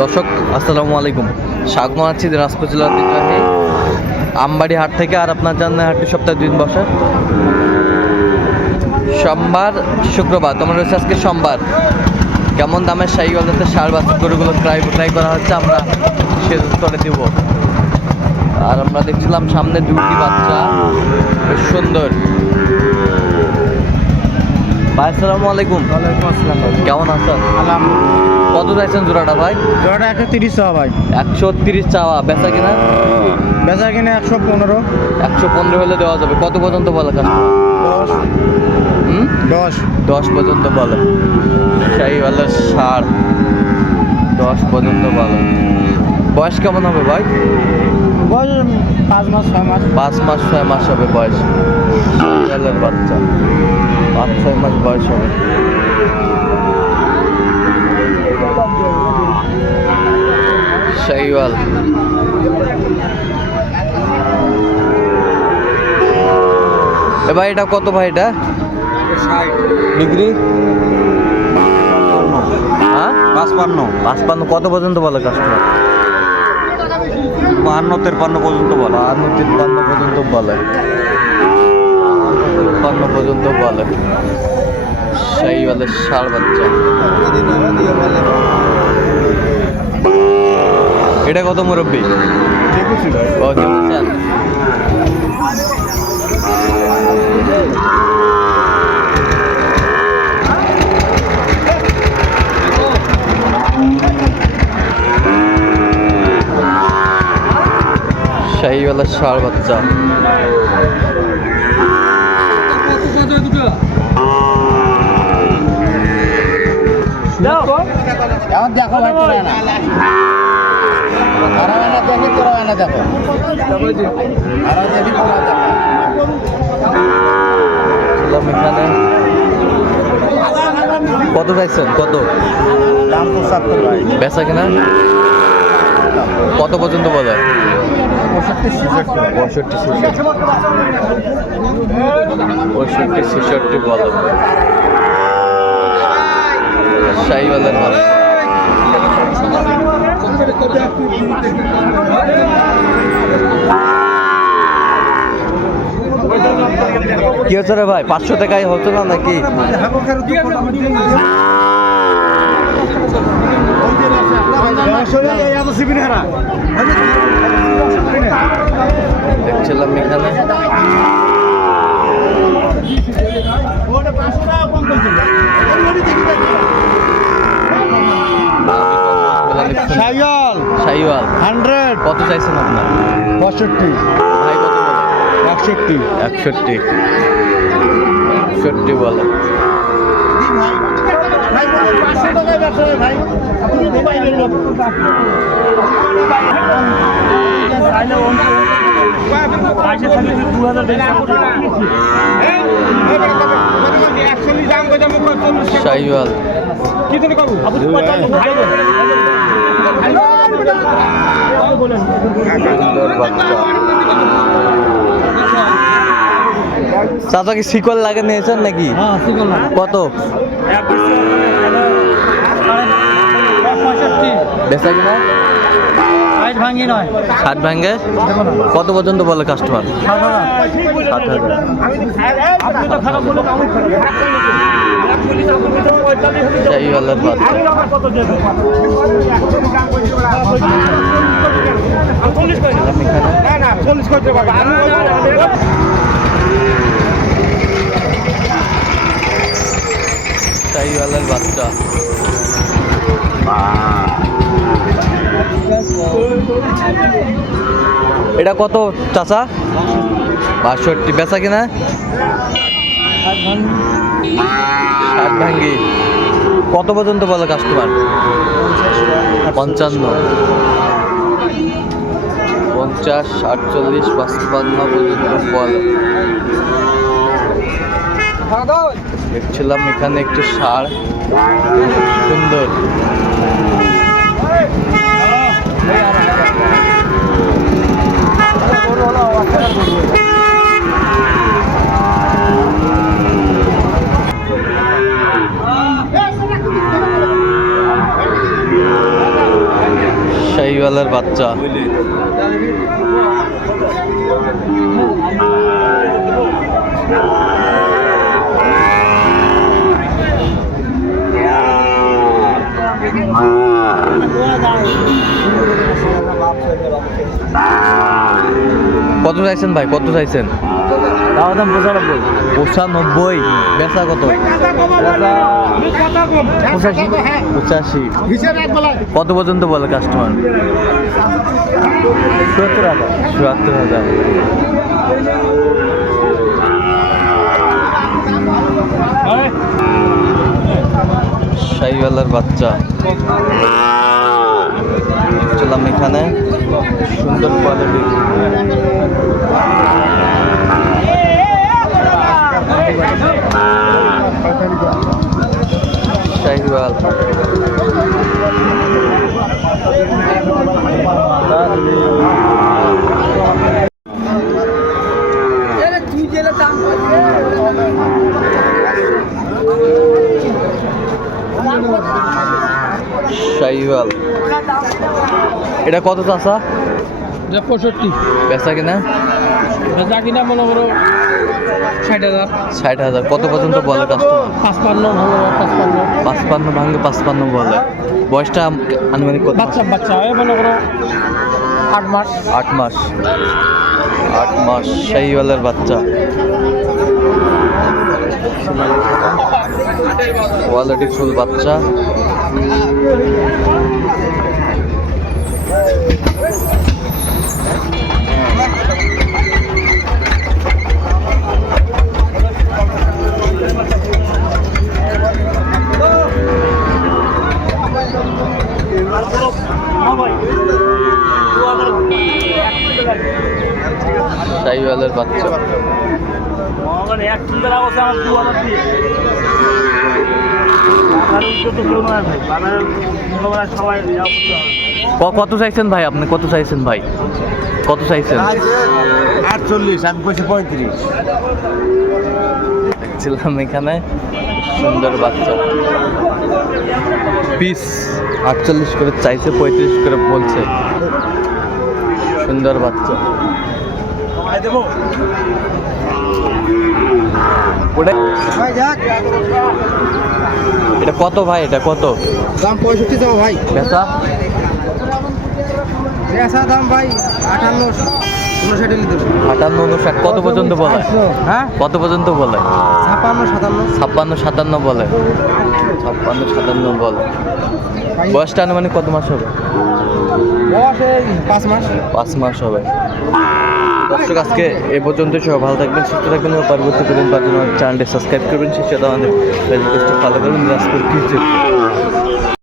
দর্শক আসসালামু আলাইকুম, স্বাগত জানাচ্ছি দিনাজপুর জেলার ঐতিহ্যবাহী আমবাড়ি হাট থেকে। আর আপনার জানেন হাটটি সপ্তাহে 2 দিন বসে, সোমবার শুক্রবার। তোমার রয়েছে আজকে সোমবার। কেমন দামের শাহিওয়াল জাতের ষাঁড় বাছুর গরুগুলো ক্রয় করা হচ্ছে আমরা সে করে দেব। আর আমরা দেখছিলাম সামনে 2টি বাচ্চা, বেশ সুন্দর। ভাই আসসালামু আলাইকুম। ওয়ালাইকুম আসসালাম ভাই। কেমন আছেন? আলহামদুলিল্লাহ। কত চাইছেন জোড়াটা ভাই? জোড়াটা 130 চাওয়া ভাই। 130 চাওয়া, বেচা কিনা? বেচা কিনে 115। 115 হলে দেওয়া যাবে। কত পর্যন্ত বলে কাস্টমার? 10 10 পর্যন্ত বলে। শাহিওয়ালের ষাঁড় 10 পর্যন্ত বলে। বয়স কেমন হবে ভাই? বয়স 5 মাস 6 মাস। 5 মাস 6 মাস হবে বয়স। শাহিওয়ালের বাচ্চা 5-6 মাস বয়স হবে। শাহিওয়াল ভাই, এটা কত ভাই? এটা 60 ডিগ্রি? 55 কত পর্যন্ত বলে কাস্টমার? 52-53 পর্যন্ত বলা। 52-53 পর্যন্ত বলে। 53 পর্যন্ত বলে। শাহিওয়ালের ষাঁড় বাচ্চা। এটা কত মুরব্বি? ও দেখছেন? শাহিওয়ালের ষাঁড় বাচ্চা। দেখো ভাই, তোরা না আর না দেখি, তোরা না দেখো আর দেখি, তোরা দেখো। এখানে কত চাইছেন? কত দাম 75 ভাই। বেচা কিনা কত পর্যন্ত বলে? 65-66 বলে। শাহিওয়ালের বাচ্চা। কি হচ্ছে রে ভাই? 500 টাকায় হতো না নাকি? দেখছিলাম এখানে শাহিওয়াল শাহিওয়াল 100 কত চাইছেন আপনার? 65 ভাই কত বলে? 61 61 বলে। শাহিওয়াল সুন্দর বাচ্চা। চাচা কি শিকল লাগে নিয়েছেন নাকি? কত বেচা কিনা? 60 ভাঙে। কত পর্যন্ত বলে কাস্টমার? 7,000। শাহিওয়ালের বাচ্চা। শাহিওয়ালের বাচ্চা। এটা কত চাচা? 62। বেচা কিনা? 60 ভাঙ্গি। কত পর্যন্ত বলে কাস্টমার? 55, 50, 48, 55 পর্যন্ত বলে। দেখছিলাম এখানে একটি ষাঁড় সুন্দর। শাহিওয়ালের বাচ্চা। কত চাইছেন ভাই, কত চাইছেন? দাম 95। 95। বেচা কত? 85। কত পর্যন্ত বলে কাস্টমার? 77,000। শাহিওয়ালের বাচ্চা চলাম এখানে, সুন্দর কোয়ালিটি। শাহিওয়াল শাহিওয়াল। এটা কত চাষা? 65। বেচা কিনা? বেচা কিনা মনে করো 60,000। 60,000। কত পর্যন্ত বলে কাস্টমার? 55 ভালো, 55। 55 ভাঙে 55 বলে। বয়সটা আনুমানিক কত? বাচ্চা হয় মনে করো 8 মাস। 8 মাস। 8 মাস শাহিওয়ালের বাচ্চা। কোয়ালিটি ফুল বাচ্চা। শাহিওয়ালের বাচ্চা। কত চাইছেন ভাই আপনি? কত চাইছেন ভাই? কত চাইছেন? 48, আমি কইছি 35। দেখছিলাম এখানে সুন্দর বাচ্চা, পিস 48 করে চাইছে, 35 করে বলছে। সুন্দর বাচ্চা। এটা কত ভাই? এটা কত দাম? 65 যাও ভাই। বেচা? দাম ভাই 58, 59 নিতে হবে। 58, 59। কত পর্যন্ত বলে? হ্যাঁ, কত পর্যন্ত বলে? 56, 57। 56, 57 বলে। 56, 57 বলে। বয়সটা আনুমানিক কত মাস হবে? বয়স 5 মাস। 5 মাস হবে। দর্শক আজকে এ পর্যন্ত। সবাই ভালো থাকবেন, সুস্থ থাকবেন এবং পরবর্তী পর্যন্ত চ্যানেলটি সাবস্ক্রাইব করবেন। সেই সাথে আমাদের ফেসবুক পেজটি ফলো করবেন। দিনাজপুর কৃষি।